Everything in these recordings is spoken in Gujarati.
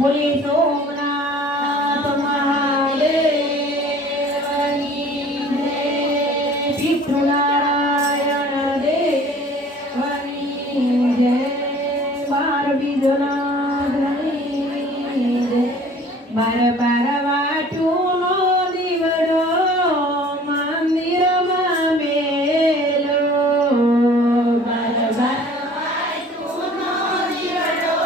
બોલે સોમનાથ મહાદેવની જય. વિષ્ણુનારાયણ દેવની જય. બાર બીજના ધણી જય. બાર બાર વાટુનો દીવડો મંદિરમાં મેલો. બાર બાર વાટુનો દીવડો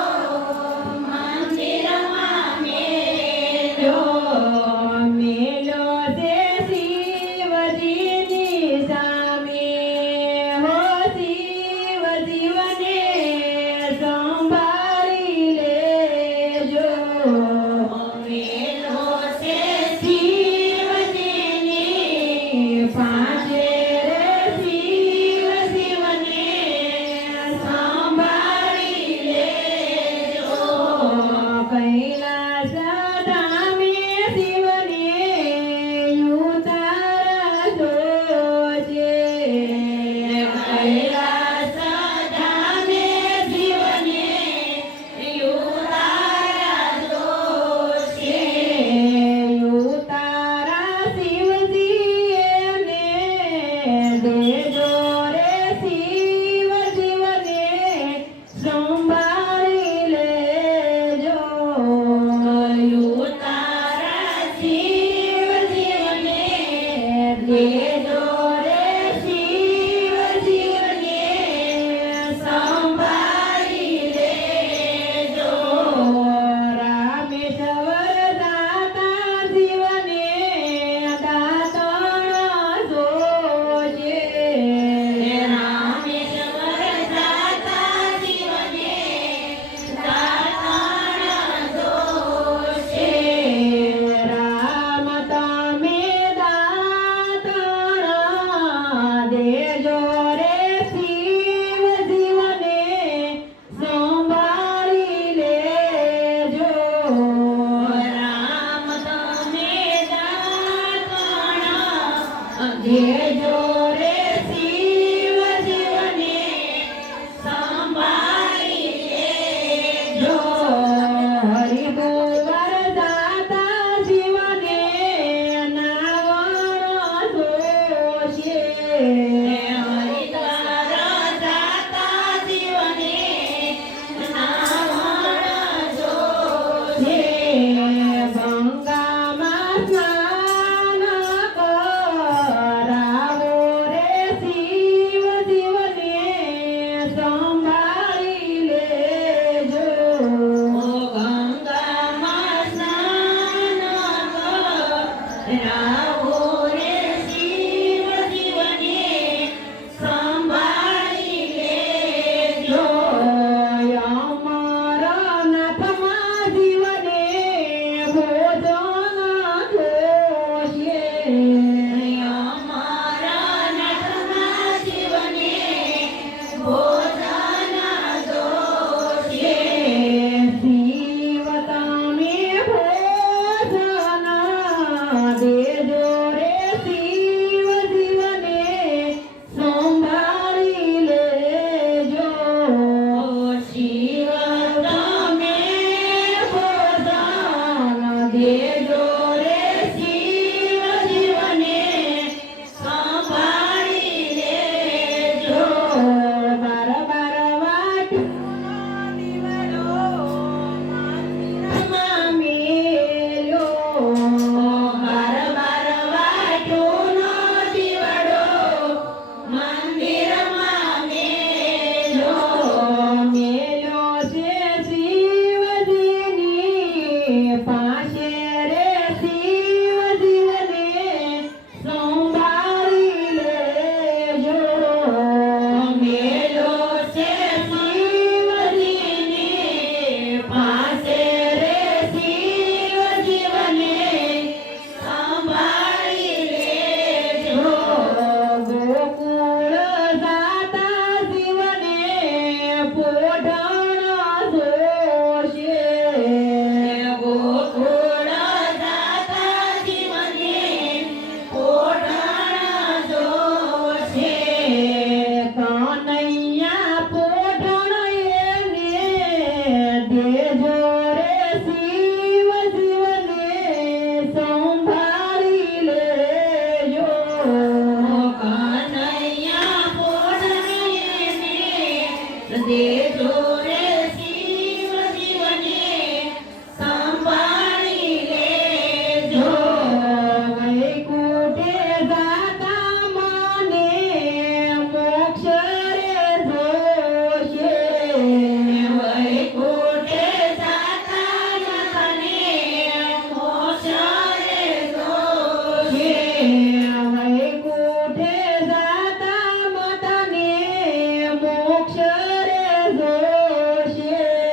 મંદિરમાં મેલો. મેલો તે શિવજીની સામે હો. શિવ જીવને સંભાળી લેજો. મેલો તે શિવજીની પાસે રે. શિવ શિવને સંભાળી લેજો. કૈલાસ ધામે શિવને ઉતારજો છે. કૈલાસ ધામે શિવને ઉતારજો છે. ઉતારા શિવજીને દેજો રે. શિવ જીવને સંભાળી લેજો. ઉતારા શિવજીને દેજો રે. શિવ જીવને સંભાળી લેજો. રામેશ્વર દાતા શિવને દાતણ જોજે. રામેશ્વર દાતા શિવને દાતણ જોજે. રામ તમે દાતણ દેજો રે. શિવ જીવને સંભાળી લેજો. રામ તમે દાતણ દેજો રે. શિવ જીવને સંભાળી લેજો. હરિદ્વાર દાતા શિવને નાવણ જોશે. હરિદ્વાર દાતા શિવને નાવણ જોશે. ગંગામાં સ્નાન કરાવો રે. શિવ જીવને સંભાળી લેજો. ગંગા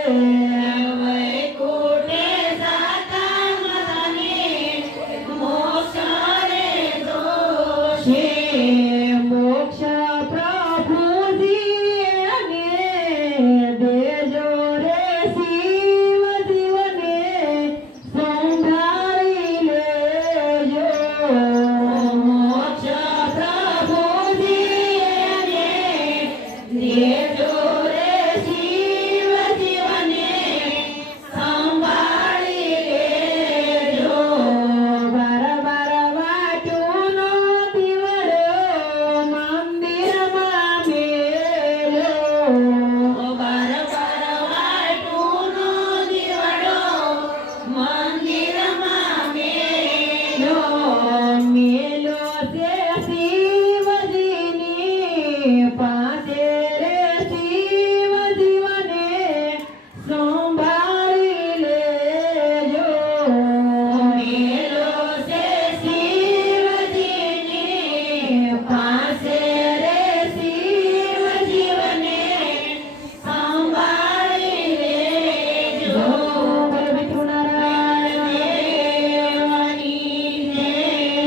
રે